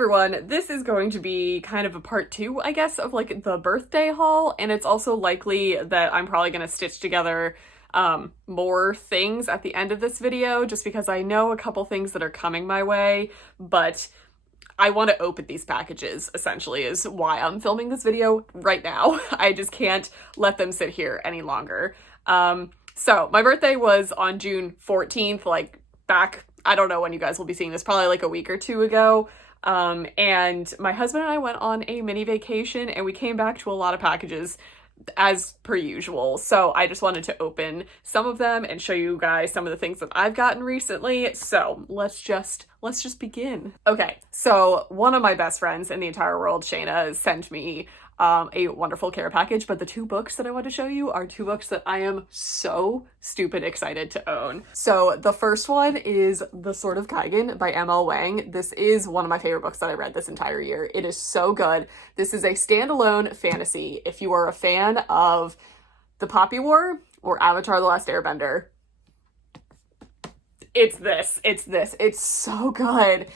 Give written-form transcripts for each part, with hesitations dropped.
everyone, this is going to be kind of a part 2, I guess, of like the birthday haul, and it's also likely that I'm probably going to stitch together more things at the end of this video, just because I know a couple things that are coming my way, but I want to open these packages, essentially, is why I'm filming this video right now. I just can't let them sit here any longer. So my birthday was on June 14th, like back, I don't know when you guys will be seeing this, probably like a week or two ago. And my husband and I went on a mini vacation and we came back to a lot of packages as per usual. So I just wanted to open some of them and show you guys some of the things that I've gotten recently. So let's just begin. Okay, so one of my best friends in the entire world, Shayna, sent me a wonderful care package, but the 2 books that I want to show you are 2 books that I am so stupid excited to own. So the first one is The Sword of Kaigen by M.L. Wang. This is one of my favorite books that I read this entire year. It is so good. This is a standalone fantasy. If you are a fan of The Poppy War or Avatar: The Last Airbender, it's this. It's so good.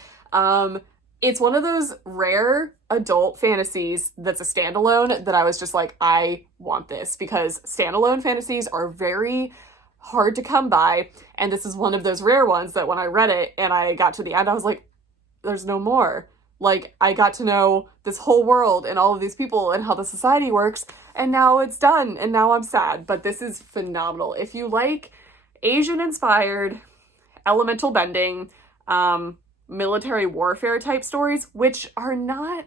It's one of those rare adult fantasies that's a standalone that I was just like, I want this, because standalone fantasies are very hard to come by, and this is one of those rare ones that when I read it and I got to the end, I was like, there's no more. Like, I got to know this whole world and all of these people and how the society works, and now it's done, and now I'm sad. But this is phenomenal. If you like Asian-inspired elemental bending, military warfare type stories, which are not,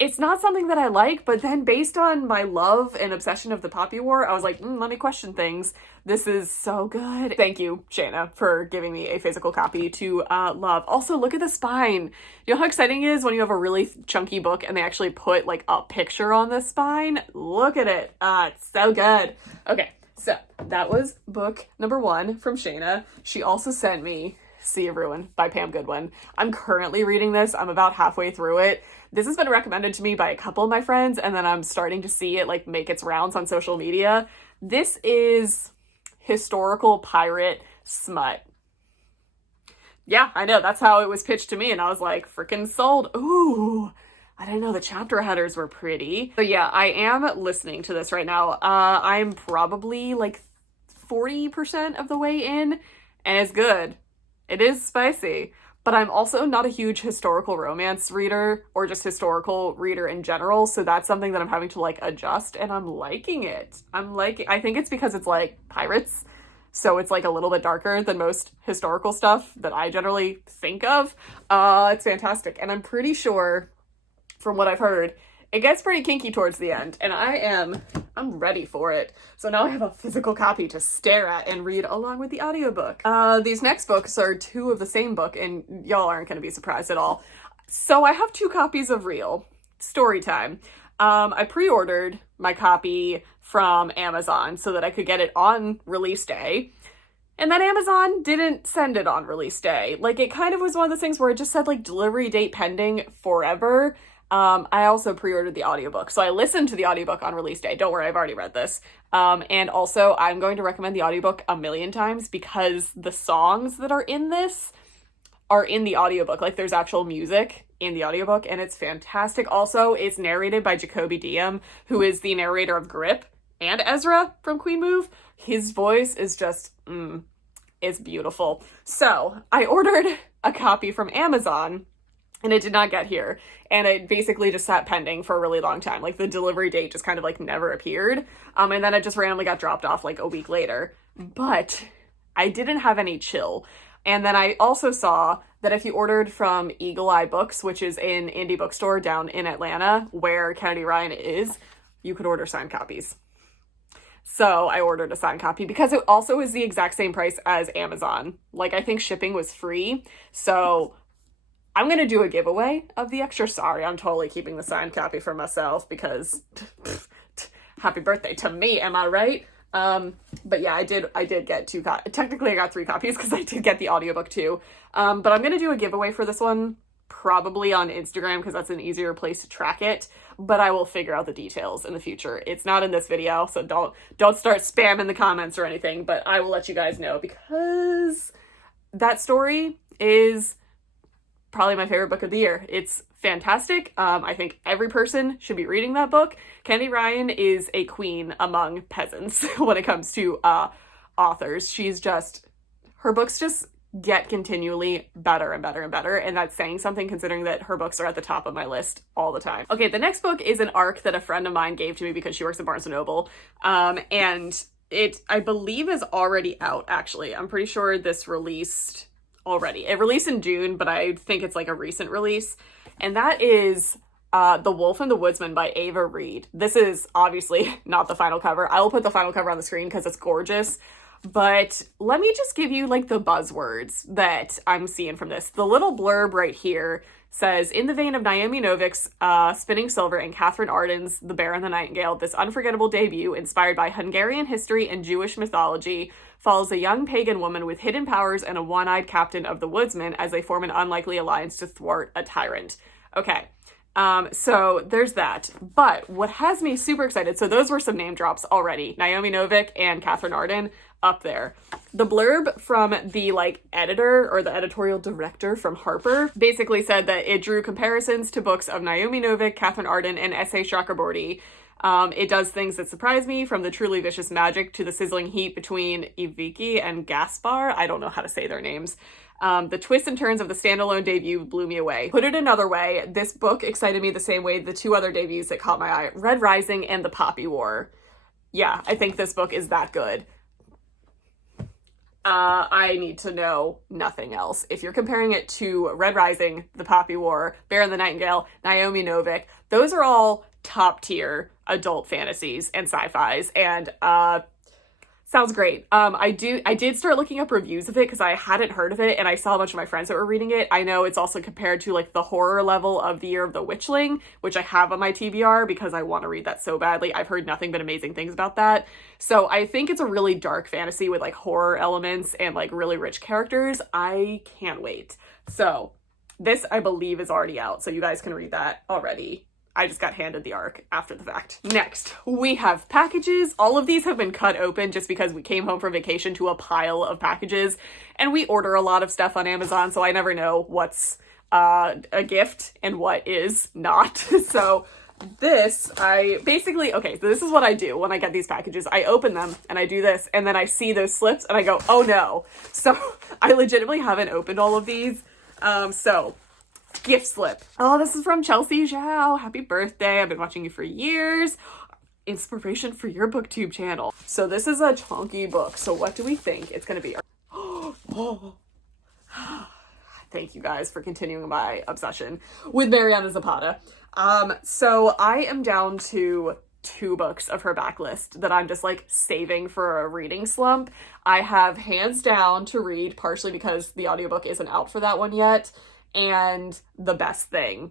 it's not something that I like, but then based on my love and obsession of the Poppy War, I was like, let me question things. This is so good. Thank you, Shayna, for giving me a physical copy to love. Also, look at the spine. You know how exciting it is when you have a really chunky book and they actually put like a picture on the spine? Look at it. It's so good. Okay, so that was book number 1 from Shayna. She also sent me Sea of Ruin by Pam Goodwin. I'm currently reading this. I'm about halfway through it. This has been recommended to me by a couple of my friends, and then I'm starting to see it like make its rounds on social media. This is historical pirate smut. Yeah, I know. That's how it was pitched to me, and I was like, freaking sold. Ooh, I didn't know the chapter headers were pretty. So yeah, I am listening to this right now. I'm probably like 40% of the way in, and it's good. It is spicy, but I'm also not a huge historical romance reader or just historical reader in general, so that's something that I'm having to like adjust, and I'm liking it. I think it's because it's like pirates, so it's like a little bit darker than most historical stuff that I generally think of. It's fantastic, and I'm pretty sure, from what I've heard, it gets pretty kinky towards the end, and I'm ready for it. So now I have a physical copy to stare at and read along with the audiobook. These next books are 2 of the same book, and y'all aren't going to be surprised at all. So I have 2 copies of Real. Story time. I pre-ordered my copy from Amazon so that I could get it on release day. And then Amazon didn't send it on release day. Like, it kind of was one of those things where it just said like delivery date pending forever. I also pre-ordered the audiobook. So I listened to the audiobook on release day. Don't worry, I've already read this. And also I'm going to recommend the audiobook a million times because the songs that are in this are in the audiobook. Like, there's actual music in the audiobook and it's fantastic. Also, it's narrated by Jacoby Diem, who is the narrator of Grip and Ezra from Queen Move. His voice is just, it's beautiful. So I ordered a copy from Amazon, and it did not get here. And it basically just sat pending for a really long time. Like, the delivery date just kind of like never appeared. And then it just randomly got dropped off like a week later. But I didn't have any chill. And then I also saw that if you ordered from Eagle Eye Books, which is an indie bookstore down in Atlanta where Kennedy Ryan is, you could order signed copies. So I ordered a signed copy because it also is the exact same price as Amazon. Like, I think shipping was free. So I'm going to do a giveaway of the extra. Sorry, I'm totally keeping the signed copy for myself because happy birthday to me, am I right? But yeah, I did get 2 technically I got 3 copies because I did get the audiobook too. But I'm going to do a giveaway for this one, probably on Instagram because that's an easier place to track it, but I will figure out the details in the future. It's not in this video, so don't start spamming the comments or anything, but I will let you guys know because that story is probably my favorite book of the year. It's fantastic. I think every person should be reading that book. Candy Ryan is a queen among peasants when it comes to authors. Her books just get continually better and better and better, and that's saying something considering that her books are at the top of my list all the time. Okay, the next book is an ARC that a friend of mine gave to me because she works at Barnes & Noble, and it, I believe, is already out, actually. I'm pretty sure this released already. It released in June, but I think it's like a recent release, and that is The Wolf and the Woodsman by Ava Reed. This is obviously not the final cover. I will put the final cover on the screen because it's gorgeous. But let me just give you like the buzzwords that I'm seeing from this. The little blurb right here says, in the vein of Naomi Novik's Spinning Silver and Catherine Arden's The Bear and the Nightingale, this unforgettable debut, inspired by Hungarian history and Jewish mythology, follows a young pagan woman with hidden powers and a one-eyed captain of the Woodsman as they form an unlikely alliance to thwart a tyrant. Okay. So there's that. But what has me super excited, so those were some name drops already. Naomi Novik and Catherine Arden up there. The blurb from the editor or the editorial director from Harper basically said that it drew comparisons to books of Naomi Novik, Catherine Arden, and S.A. Chakraborty. It does things that surprise me, from the truly vicious magic to the sizzling heat between Iviki and Gaspar. I don't know how to say their names. The twists and turns of the standalone debut blew me away. Put it another way, this book excited me the same way the two other debuts that caught my eye, Red Rising and The Poppy War. Yeah, I think this book is that good. I need to know nothing else. If you're comparing it to Red Rising, The Poppy War, Bear and the Nightingale, Naomi Novik, those are all top tier adult fantasies and sci-fis, and sounds great. I did start looking up reviews of it because I hadn't heard of it, and I saw a bunch of my friends that were reading it. I know it's also compared to the horror level of The Year of the Witchling, which I have on my TBR because I want to read that so badly. I've heard nothing but amazing things about that. So I think it's a really dark fantasy with horror elements and really rich characters. I can't wait. So this, I believe, is already out, so you guys can read that already. I just got handed the ARC after the fact. Next, we have packages. All of these have been cut open just because we came home from vacation to a pile of packages, and we order a lot of stuff on Amazon, so I never know what's a gift and what is not. So this, so this is what I do when I get these packages. I open them and I do this, and then I see those slips and I go, oh no. So I legitimately haven't opened all of these. Gift slip. Oh, this is from Chelsea Zhao. Happy birthday. I've been watching you for years. Inspiration for your booktube channel. So this is a chunky book. So what do we think it's going to be? Oh. Thank you guys for continuing my obsession with Mariana Zapata. So I am down to 2 books of her backlist that I'm just saving for a reading slump. I have Hands Down to read, partially because the audiobook isn't out for that one yet, and The Best Thing,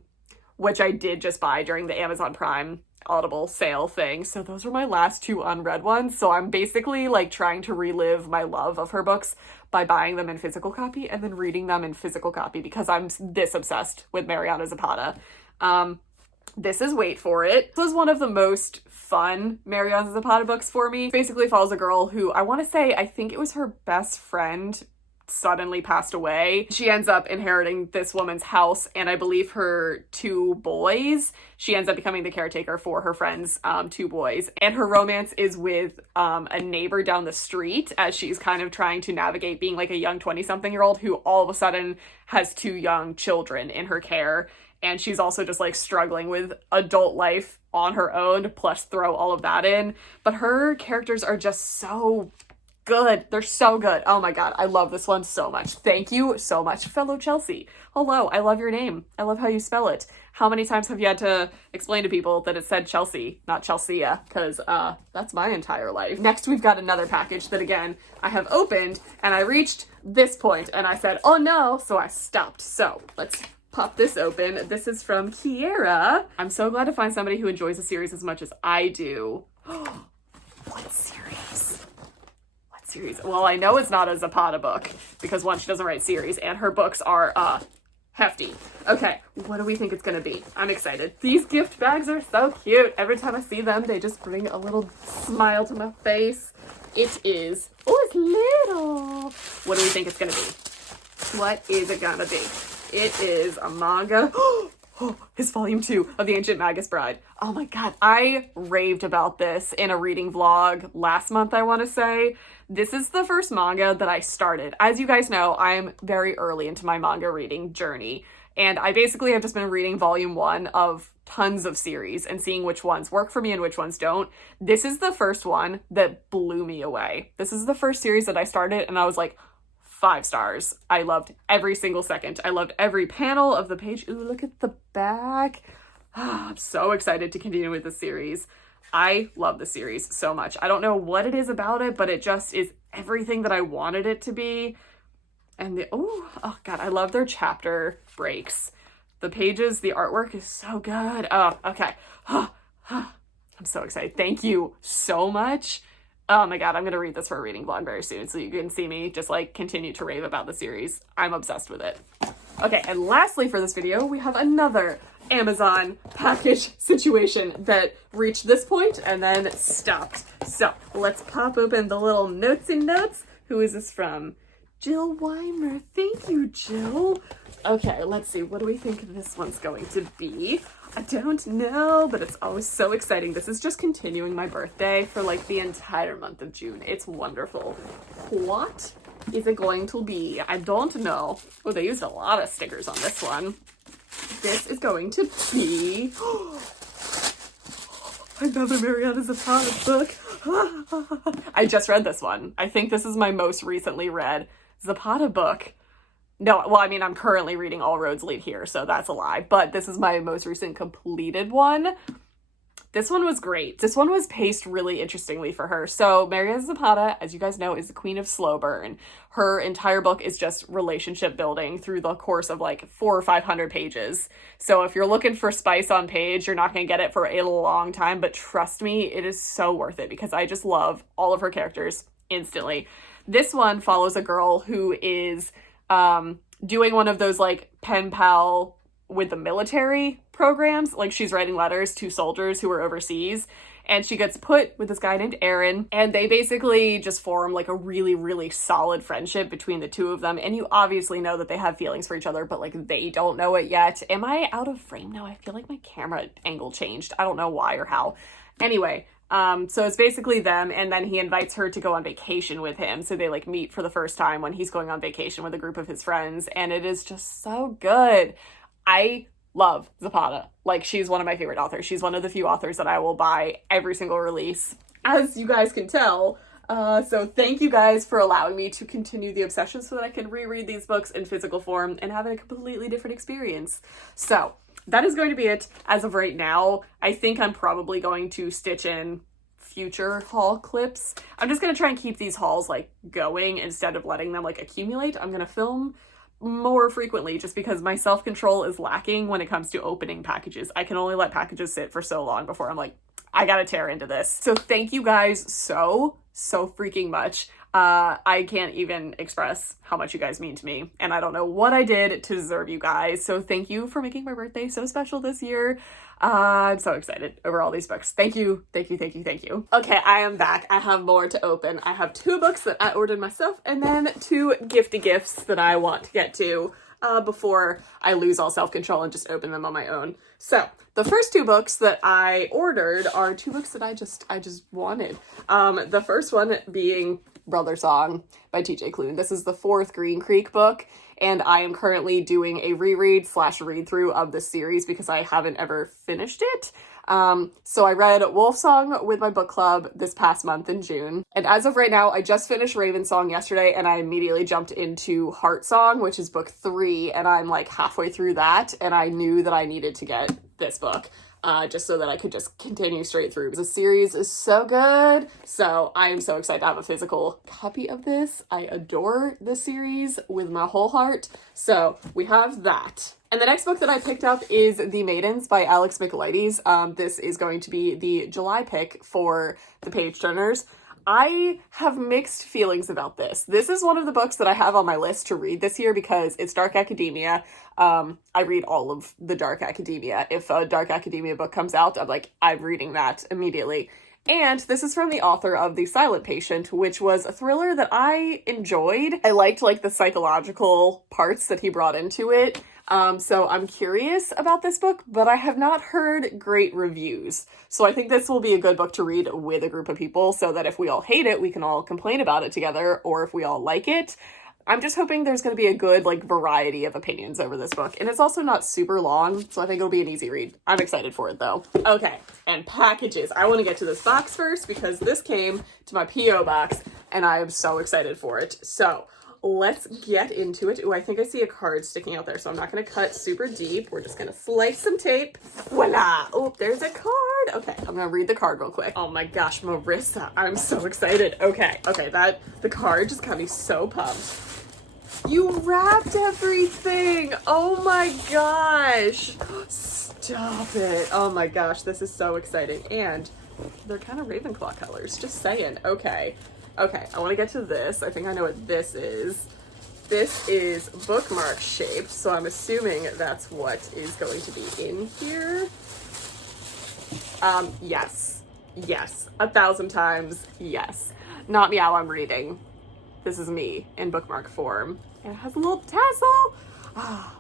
which I did just buy during the Amazon Prime Audible sale thing. So those are my last 2 unread ones. So I'm basically trying to relive my love of her books by buying them in physical copy and then reading them in physical copy because I'm this obsessed with Mariana Zapata. This is, wait for it, this was one of the most fun Mariana Zapata books for me. Basically follows a girl who, I think it was her best friend suddenly passed away. She ends up inheriting this woman's house and I believe her 2 boys. She ends up becoming the caretaker for her friend's 2 boys. And her romance is with a neighbor down the street as she's kind of trying to navigate being a young 20-something-year-old who all of a sudden has 2 young children in her care. And she's also just struggling with adult life on her own, plus throw all of that in. But her characters are just so good. They're so good. Oh my god, I love this one so much. Thank you so much, fellow Chelsea. Hello, I love your name. I love how you spell it. How many times have you had to explain to people that it said Chelsea, not Chelsea? Because that's my entire life. Next, we've got another package that, again, I have opened, and I reached this point, and I said, oh no, so I stopped. So, let's pop this open. This is from Kiera. I'm so glad to find somebody who enjoys a series as much as I do. What series? Well, I know it's not a Zapata book because, one, she doesn't write series and her books are hefty. Okay, what do we think it's gonna be? I'm excited. These gift bags are so cute. Every time I see them, they just bring a little smile to my face. It is, oh, it's little. What do we think it's gonna be? What is it gonna be? It is a manga. Oh, it's volume 2 of The Ancient Magus Bride. Oh my god, I raved about this in a reading vlog last month, I want to say. This is the first manga that I started. As you guys know, I'm very early into my manga reading journey, and I basically have just been reading volume 1 of tons of series and seeing which ones work for me and which ones don't. This is the first one that blew me away. This is the first series that I started and I was like, 5 stars. I loved every single second. I loved every panel of the page. Ooh, look at the back. I'm so excited to continue with this series. I love the series so much. I don't know what it is about it, but it just is everything that I wanted it to be. And oh god, I love their chapter breaks. The pages, the artwork is so good. Oh, okay. I'm so excited. Thank you so much. Oh my god, I'm gonna read this for a reading vlog very soon so you can see me just like continue to rave about the series. I'm obsessed with it. Okay, and lastly for this video, we have another Amazon package situation that reached this point and then stopped. So let's pop open the little notesy notes. Who is this from? Jill Weimer. Thank you, Jill. Okay, let's see. What do we think this one's going to be? I don't know, but it's always so exciting. This is just continuing my birthday for like the entire month of June. It's wonderful. What is it going to be? I don't know. Oh, they used a lot of stickers on this one. This is going to be another Mariana Zapata book. I just read this one. I think this is my most recently read Zapata book. No, well, I mean, I'm currently reading All Roads Lead Here, so that's a lie. But this is my most recent completed one. This one was great. This one was paced really interestingly for her. So Mariana Zapata, as you guys know, is the queen of slow burn. Her entire book is just relationship building through the course of like 400 or 500 pages. So if you're looking for spice on page, you're not going to get it for a long time. But trust me, it is so worth it because I just love all of her characters instantly. This one follows a girl who is doing one of those like pen pal with the military programs. Like she's writing letters to soldiers who are overseas and she gets put with this guy named Aaron and they basically just form like a really, really solid friendship between the two of them. And you obviously know that they have feelings for each other, but like they don't know it yet. Am I out of frame now? I feel like my camera angle changed. I don't know why or how. Anyway, so it's basically them, and then he invites her to go on vacation with him. So they like meet for the first time when he's going on vacation with a group of his friends, and it is just so good. I love Zapata. Like, she's one of my favorite authors. She's one of the few authors that I will buy every single release, as you guys can tell. So thank you guys for allowing me to continue the obsession so that I can reread these books in physical form and have a completely different experience. So that is going to be it as of right now. I think I'm probably going to stitch in future haul clips. I'm just going to try and keep these hauls like going instead of letting them like accumulate. I'm going to film more frequently just because my self-control is lacking when it comes to opening packages. I can only let packages sit for so long before I'm like, I gotta tear into this. So thank you guys so freaking much. I can't even express how much you guys mean to me, and I don't know what I did to deserve you guys. So thank you for making my birthday so special this year. I'm so excited over all these books. Thank you. Okay, I am back. I have more to open. I have 2 books that I ordered myself, and then 2 gifts that I want to get to before I lose all self-control and just open them on my own. So the first 2 books that I ordered are 2 books that I just wanted. The first one being Brother Song by TJ Clune. This is the 4th Green Creek book, and I am currently doing a reread / read through of this series because I haven't ever finished it. So I read Wolf Song with my book club this past month in June. And as of right now, I just finished Raven Song yesterday and I immediately jumped into Heart Song, which is book 3. And I'm like halfway through that. And I knew that I needed to get this book. Just so that I could just continue straight through. The series is so good. So I am so excited to have a physical copy of this. I adore this series with my whole heart. So we have that. And the next book that I picked up is The Maidens by Alex Michaelides. This is going to be the July pick for the page turners. I have mixed feelings about this. This is one of the books that I have on my list to read this year because it's dark academia. I read all of the dark academia. If a dark academia book comes out, I'm reading that immediately. And this is from the author of The Silent Patient, which was a thriller that I enjoyed. I liked the psychological parts that he brought into it. So I'm curious about this book, but I have not heard great reviews. So I think this will be a good book to read with a group of people so that if we all hate it, we can all complain about it together, or if we all like it, I'm just hoping there's going to be a good, like, variety of opinions over this book. And it's also not super long, so I think it'll be an easy read. I'm excited for it, though. Okay, and packages. I want to get to this box first because this came to my P.O. box, and I am so excited for it. So let's get into it. Ooh, I think I see a card sticking out there, so I'm not going to cut super deep. We're just going to slice some tape. Voila! Oh, there's a card. Okay, I'm going to read the card real quick. Oh my gosh, Marissa, I'm so excited. Okay, the card just got me so pumped. You wrapped everything! Oh my gosh! Stop it! Oh my gosh, this is so exciting. And they're kind of Ravenclaw colors, just saying. Okay, I want to get to this. I think I know what this is. This is bookmark shaped, so I'm assuming that's what is going to be in here. Yes, 1,000 times, yes. Not meow, I'm reading. This is me in bookmark form. And it has a little tassel,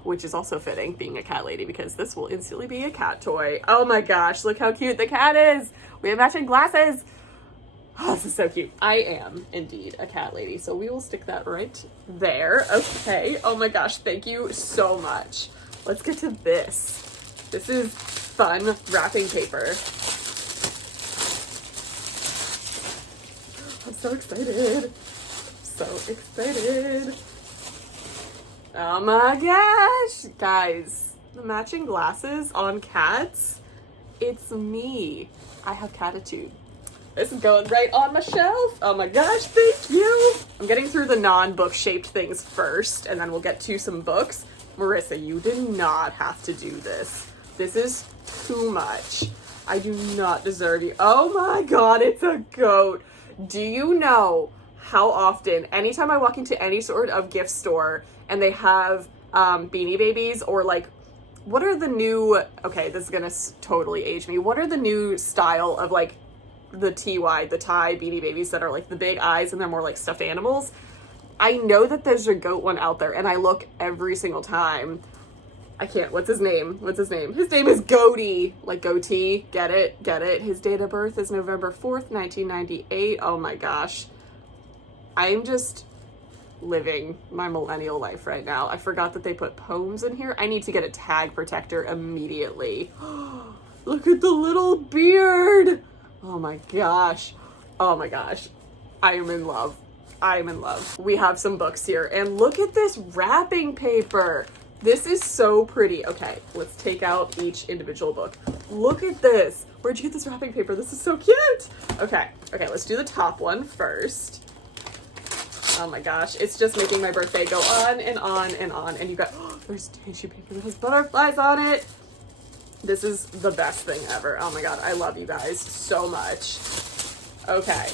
which is also fitting, being a cat lady, because this will instantly be a cat toy. Oh my gosh, look how cute the cat is. We have matching glasses. Oh, this is so cute. I am indeed a cat lady, so we will stick that right there. Okay, oh my gosh, thank you so much. Let's get to this. This is fun wrapping paper. I'm so excited. Oh my gosh, guys, the matching glasses on cats, it's me. I have catitude. This is going right on my shelf. Oh my gosh, thank you. I'm getting through the non-book shaped things first, and then we'll get to some books. Marissa, you did not have to do this. This is too much. I do not deserve you. Oh my god, it's a goat. Do you know how often, anytime I walk into any sort of gift store and they have Beanie Babies, or like, what are the new, okay, this is gonna totally age me. What are the new style of like the Thai Beanie Babies that are like the big eyes and they're more like stuffed animals? I know that there's a goat one out there and I look every single time. I can't, what's his name? His name is Goatee, like goatee, get it? His date of birth is November 4th, 1998. Oh my gosh. I'm just living my millennial life right now. I forgot that they put poems in here. I need to get a tag protector immediately. Look at the little beard. Oh my gosh. I am in love. We have some books here, and look at this wrapping paper. This is so pretty. Okay, let's take out each individual book. Look at this. Where'd you get this wrapping paper? This is so cute. Okay, let's do the top one first. Oh my gosh, it's just making my birthday go on and on and on. And you got, there's tissue paper that has butterflies on it. This is the best thing ever. Oh my god, I love you guys so much. Okay.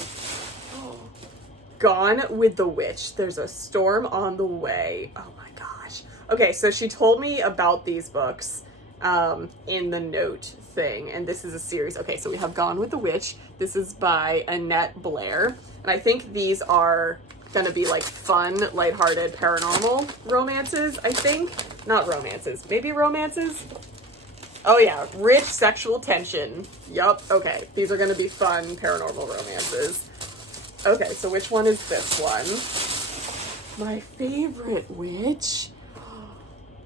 Gone with the Witch. There's a storm on the way. Oh my gosh. Okay, so she told me about these books in the note thing, and this is a series. Okay, so we have Gone with the Witch. This is by Annette Blair, and I think these are gonna be like fun, lighthearted paranormal romances, I think. Not romances, maybe romances? Oh yeah, rich sexual tension. Yup, okay. These are gonna be fun paranormal romances. Okay, so which one is this one? My favorite witch.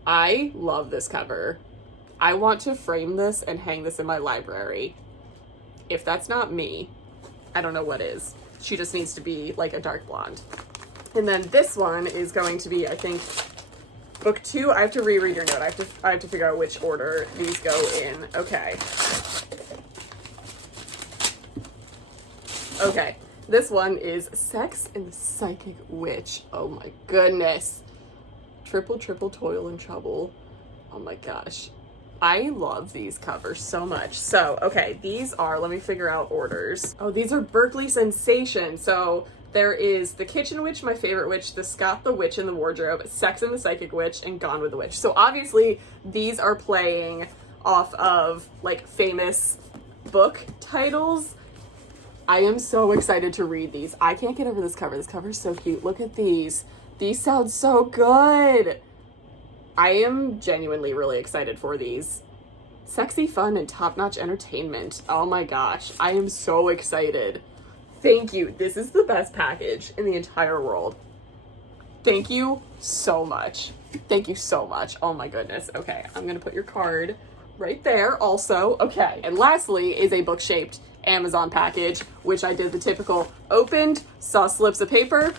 I love this cover. I want to frame this and hang this in my library. If that's not me, I don't know what is. She just needs to be like a dark blonde. And then this one is going to be, I think, book 2. I have to reread your note. I have to figure out which order these go in. Okay. Okay. This one is Sex and the Psychic Witch. Oh my goodness. Triple toil and trouble. Oh my gosh. I love these covers so much. So, okay, these are, let me figure out orders. Oh, these are Berkeley Sensation. So there is The Kitchen Witch, My Favorite Witch, The Scott the Witch in the Wardrobe, Sex and the Psychic Witch, and Gone with the Witch. So obviously these are playing off of like famous book titles. I am so excited to read these. I can't get over this cover. This cover is so cute. Look at these. These sound so good. I am genuinely really excited for these. Sexy fun and top-notch entertainment. Oh my gosh, I am so excited. Thank you. This is the best package in the entire world. Thank you so much. Thank you so much. Oh my goodness. Okay, I'm gonna put your card right there also. Okay, and lastly is a book-shaped Amazon package, which I did the typical opened, saw slips of paper,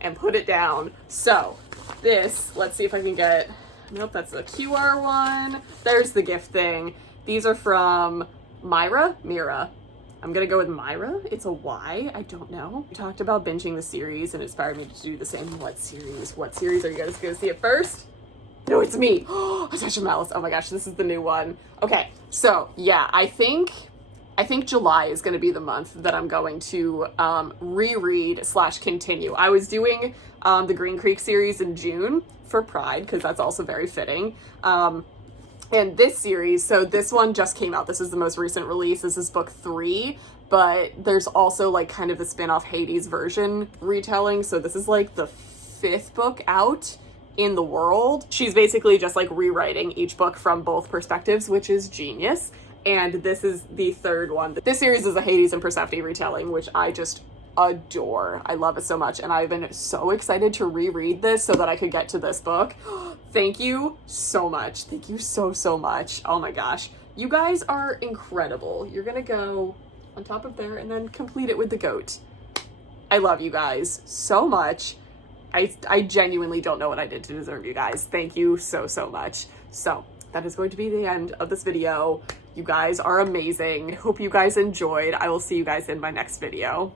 and put it down. So this, let's see if I can get, nope, that's the QR one. There's the gift thing. These are from Mira. I'm gonna go with Myra. It's a Y. I don't know. We talked about binging the series and it inspired me to do the same. What series? What series are you guys gonna see it first? No, it's me. Oh, A Touch of Malice. Oh my gosh, this is the new one. Okay, so yeah, I think July is gonna be the month that I'm going to reread / continue. I was doing the Green Creek series in June for Pride, because that's also very fitting. And this series, so this one just came out. This is the most recent release. This is book 3, but there's also like kind of the spin-off Hades version retelling. So this is like the 5th book out in the world. She's basically just like rewriting each book from both perspectives, which is genius. And this is the 3rd one. This series is a Hades and Persephone retelling, which I just adore. I love it so much, and I've been so excited to reread this so that I could get to this book. Thank you so much. Thank you so much. Oh my gosh. You guys are incredible. You're gonna go on top of there and then complete it with the goat. I love you guys so much. I genuinely don't know what I did to deserve you guys. Thank you so much. So that is going to be the end of this video. You guys are amazing. Hope you guys enjoyed. I will see you guys in my next video.